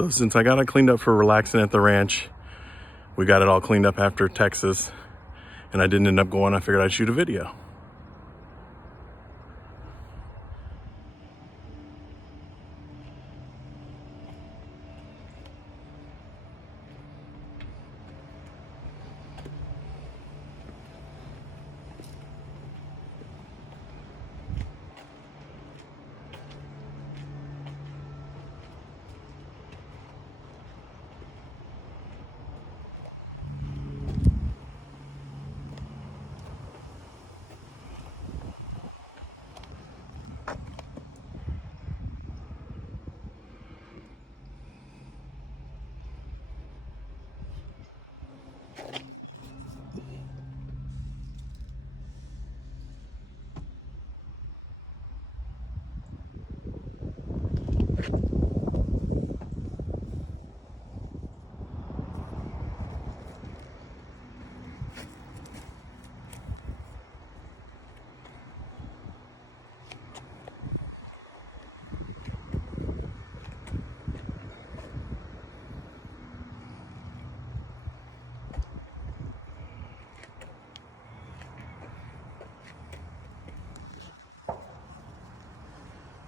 So since I got it cleaned up for relaxing at the ranch, we got it all cleaned up after Texas, and I didn't end up going. I figured I'd shoot a video.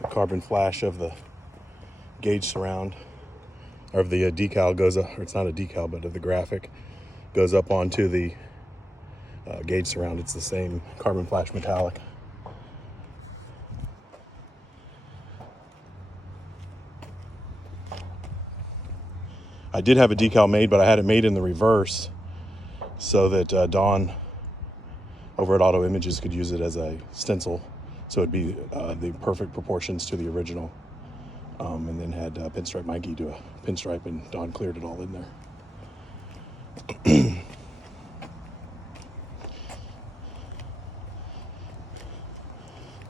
The carbon flash of the gauge surround, or of the decal goes up, or it's not a decal, but of the graphic goes up onto the gauge surround. It's the same carbon flash metallic. I did have a decal made, but I had it made in the reverse so that Dawn over at Auto Images could use it as a stencil, so it'd be the perfect proportions to the original, and then had Pinstripe Mikey do a pinstripe, and Dawn cleared it all in there.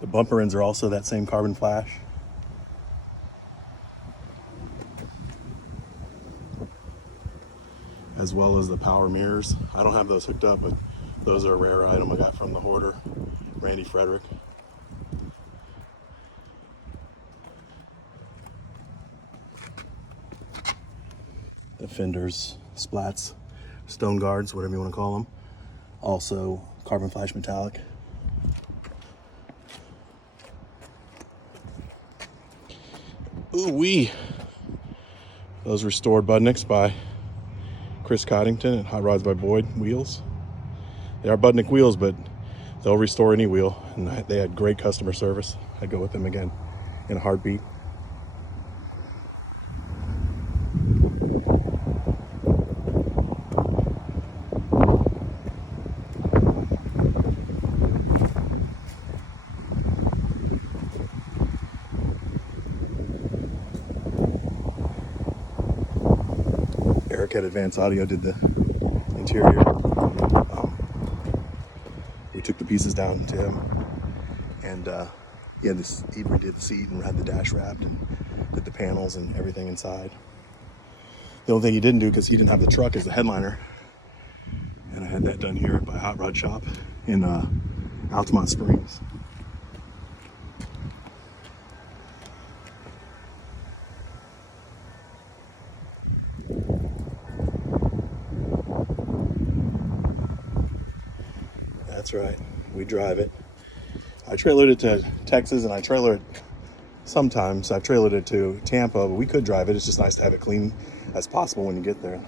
The bumper ends are also that same carbon flash. As well as the power mirrors. I don't have those hooked up, but those are a rare item I got from the hoarder, Randy Frederick. The fenders, splats, stone guards, whatever you want to call them. Also carbon flash metallic. Ooh-wee. Those restored Budniks by Chris Coddington at Hot Rods by Boyd Wheels. They are Budnik wheels, but they'll restore any wheel, and they had great customer service. I'd go with them again in a heartbeat. Eric at Advanced Audio did the interior. We took the pieces down to him, and he redid the seat and had the dash wrapped and did the panels and everything inside. The only thing he didn't do, because he didn't have the truck as the headliner, and I had that done here by Hot Rod Shop in Altamont Springs. That's right, we drive it. I trailered it to Texas, and I trailer it sometimes. I've trailered it to Tampa, but we could drive it. It's just nice to have it clean as possible when you get there.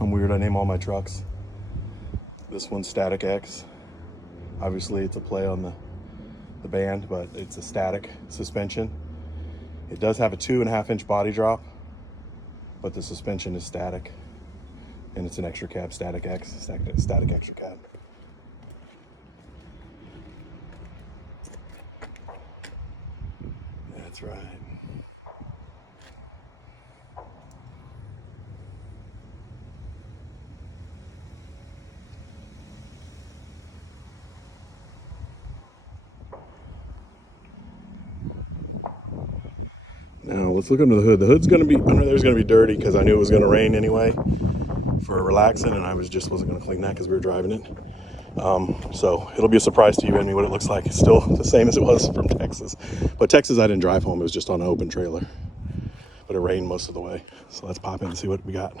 I'm weird, I name all my trucks. This one's StatikX. Obviously it's a play on the band, but it's a static suspension. It does have a 2.5-inch body drop, but the suspension is static, and it's an extra cab, StatikX, static extra cab. That's right. Now let's look under the hood. The hood's gonna be under there's gonna be dirty because I knew it was gonna rain anyway for relaxing, and I wasn't gonna clean that because we were driving it. So it'll be a surprise to you and me what it looks like. It's still the same as it was from Texas, but Texas I didn't drive home. It was just on an open trailer, but it rained most of the way. So let's pop in and see what we got.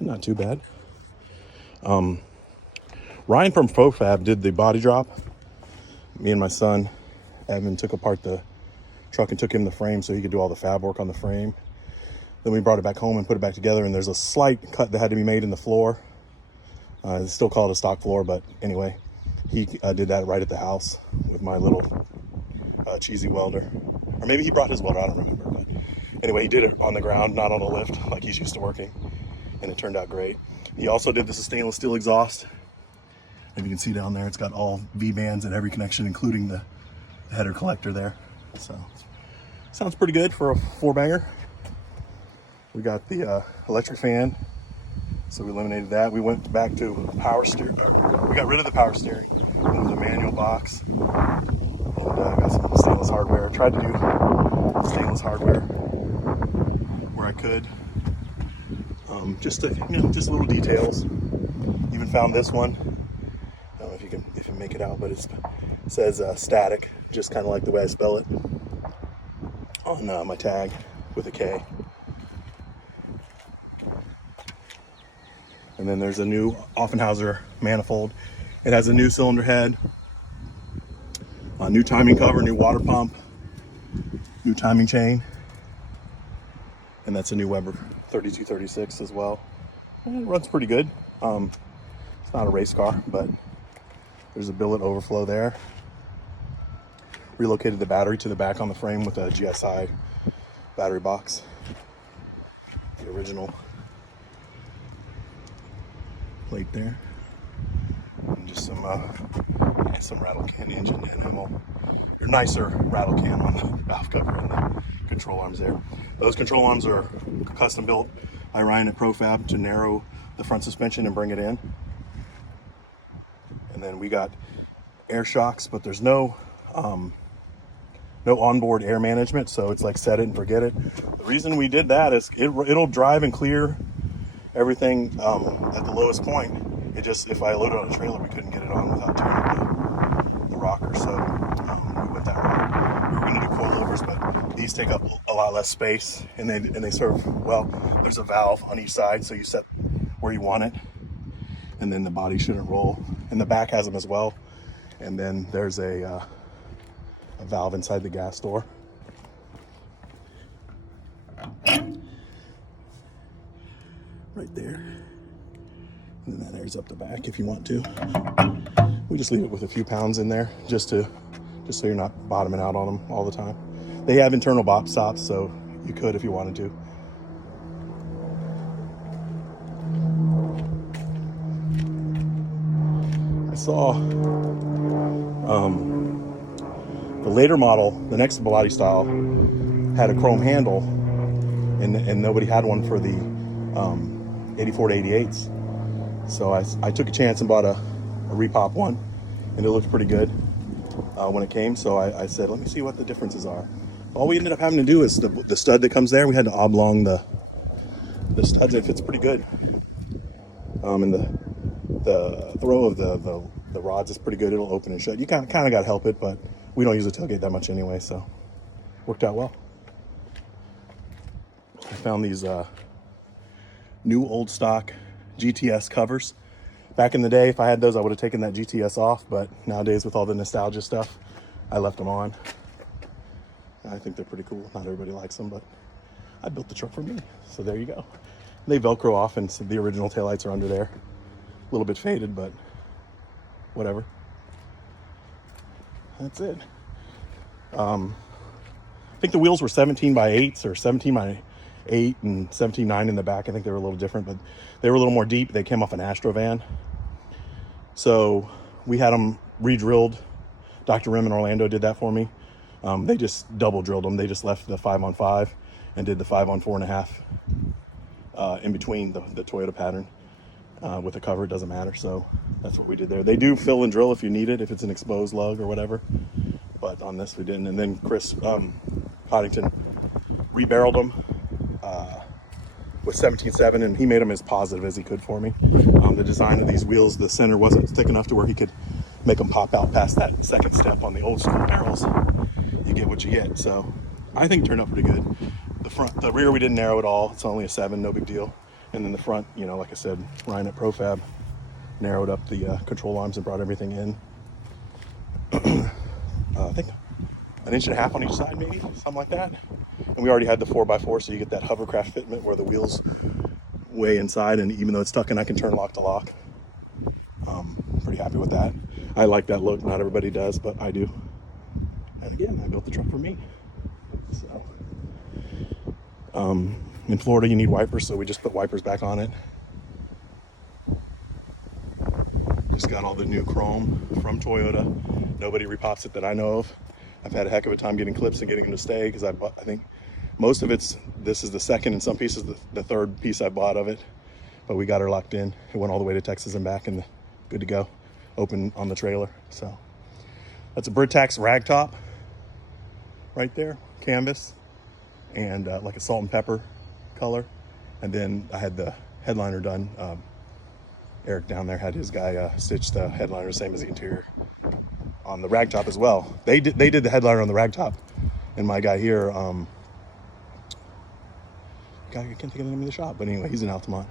Not too bad. Ryan from ProFab did the body drop. Me and my son, Evan, took apart the truck and took him the frame so he could do all the fab work on the frame. Then we brought it back home and put it back together, and there's a slight cut that had to be made in the floor. It's still called a stock floor, but anyway, he did that right at the house with my little cheesy welder. Or maybe he brought his welder, I don't remember. But anyway, he did it on the ground, not on a lift like he's used to working. And it turned out great. He also did this stainless steel exhaust. If you can see down there, it's got all V-bands and every connection, including the header collector there. So, sounds pretty good for a 4-banger. We got the electric fan, so we eliminated that. We went back to power steering. We got rid of the power steering. Went with a manual box. And got some stainless hardware. Tried to do stainless hardware where I could. Just little details. Even found this one. I don't know if you can make it out, but it says static, just kind of like the way I spell it on my tag with a K. And then there's a new Offenhauser manifold. It has a new cylinder head, a new timing cover, new water pump, new timing chain, and that's a new Weber 3236 as well. And it runs pretty good. It's not a race car, but there's a billet overflow there. Relocated the battery to the back on the frame with a GSI battery box. The original plate there. And just some rattle can engine and ammo. Your nicer rattle can on the valve cover and the control arms there. Those control arms are custom built by Ryan at ProFab to narrow the front suspension and bring it in. And then we got air shocks, but there's no onboard air management, so it's like set it and forget it. The reason we did that is it'll drive and clear everything at the lowest point. It just, if I loaded on a trailer, we couldn't get it on without turning the rocker, so we went that route. We were going to do coilovers, but these take up a lot less space, and they serve well. There's a valve on each side, so you set where you want it, and then the body shouldn't roll. And the back has them as well. And then there's a valve inside the gas door. Right there. And then that airs up the back if you want to. We just leave it with a few pounds in there just so you're not bottoming out on them all the time. They have internal bop stops, so you could if you wanted to. I saw the later model, the next Bilotti style, had a chrome handle, and nobody had one for the 84 to 88s. So I took a chance and bought a repop one, and it looked pretty good when it came. So I said, let me see what the differences are. All we ended up having to do is the stud that comes there. We had to oblong the studs. It fits pretty good. And the throw of the rods is pretty good. It'll open and shut. You kind of got to help it, but we don't use the tailgate that much anyway, so worked out well. I found these new old stock GTS covers. Back in the day, if I had those, I would have taken that GTS off, but nowadays with all the nostalgia stuff, I left them on. I think they're pretty cool. Not everybody likes them, but I built the truck for me, so there you go. They Velcro off, and so the original taillights are under there. A little bit faded, but whatever. That's it. I think the wheels were 17 by 8s or 17 by 8 and 17.9 in the back. I think they were a little different, but they were a little more deep. They came off an Astro van. So we had them re-drilled. Dr. Rim in Orlando did that for me. They just double drilled them. They just left the 5-on-5 and did the 5-on-4.5 in between the Toyota pattern with a cover. It doesn't matter. So that's what we did there. They do fill and drill if you need it, if it's an exposed lug or whatever. But on this we didn't. And then Chris Coddington rebarreled them with 17.7, and he made them as positive as he could for me. The design of these wheels, the center wasn't thick enough to where he could make them pop out past that second step on the old school barrels. You get what you get. So I think it turned out pretty good. The rear we didn't narrow at all. It's only a 7, no big deal. And then the front, you know, like I said, Ryan at Profab narrowed up the control arms and brought everything in. I think 1.5 inches on each side, maybe something like that. And we already had the 4x4, so you get that hovercraft fitment where the wheels way inside, and even though it's tucking, I can turn lock to lock. Pretty happy with that. I like that look. Not everybody does, but I do. And again, I built the truck for me. So in Florida you need wipers, so we just put wipers back on it. Just got all the new chrome from Toyota. Nobody repops it that I know of. I've had a heck of a time getting clips and getting them to stay, because I think most of this is the second, and some pieces the third piece I bought of it. But we got her locked in. It went all the way to Texas and back, and good to go. Open on the trailer. So that's a Britax rag top right there, canvas, and like a salt and pepper color. And then I had the headliner done. Eric down there had his guy stitch the headliner, same as the interior, on the rag top as well. They did the headliner on the rag top, and my guy here, I can't think of the name of the shop, but anyway, he's in Altamont.